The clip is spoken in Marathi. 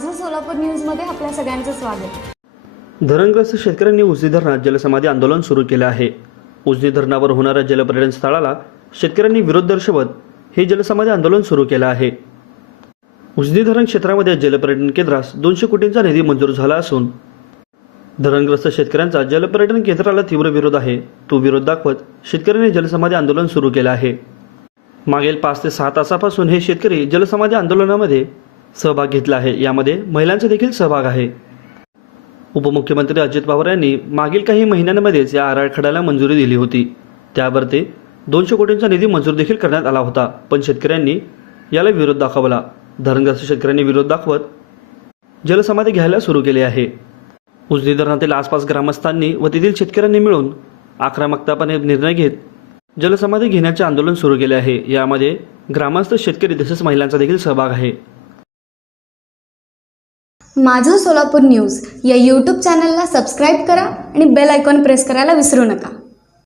माझं सोलापूर न्यूजमध्ये आपल्या सगळ्यांचं स्वागत। धरणग्रस्त शेतकऱ्यांनी उजनी धरणात जलसमाधी आंदोलन सुरू केले आहे। उजनी धरणावर होणाऱ्या जलपर्यटन स्थळाला शेतकऱ्यांनी विरोध दर्शवत हे जलसमाधी आंदोलन सुरू केले आहे। उजनी धरण क्षेत्रामध्ये जलपर्यटन केंद्रास 200 कोटींचा निधी मंजूर झाला असून धरणग्रस्त शेतकऱ्यांचा जलपर्यटन केंद्राला तीव्र विरोध आहे। तो विरोध दाखवत शेतकऱ्यांनी जलसमाधी आंदोलन सुरू केले आहे। मागील 5 ते 6 तासापासून हे शेतकरी जलसमाधी आंदोलनामध्ये सहभाग घेतला आहे। यामध्ये महिलांचा देखील सहभाग आहे। उपमुख्यमंत्री अजित पवार यांनी मागील काही महिन्यांमध्येच या आराखड्याला मंजुरी दिली होती। त्यावर ते 200 कोटींचा निधी मंजूर देखील करण्यात आला होता, पण शेतकऱ्यांनी याला विरोध दाखवला। धरणग्रस्त शेतकऱ्यांनी विरोध दाखवत जलसमाधी घ्यायला सुरू केली आहे। उजनी धरणातील आसपास ग्रामस्थांनी व तेथील शेतकऱ्यांनी मिळून आक्रमकतापणे निर्णय घेत जलसमाधी घेण्याचे आंदोलन सुरू केले आहे। यामध्ये ग्रामस्थ, शेतकरी तसेच महिलांचा देखील सहभाग आहे। माझं सोलापूर न्यूज या यूट्यूब चॅनलला सबस्क्राईब करा आणि बेल आयकॉन प्रेस करायला विसरू नका।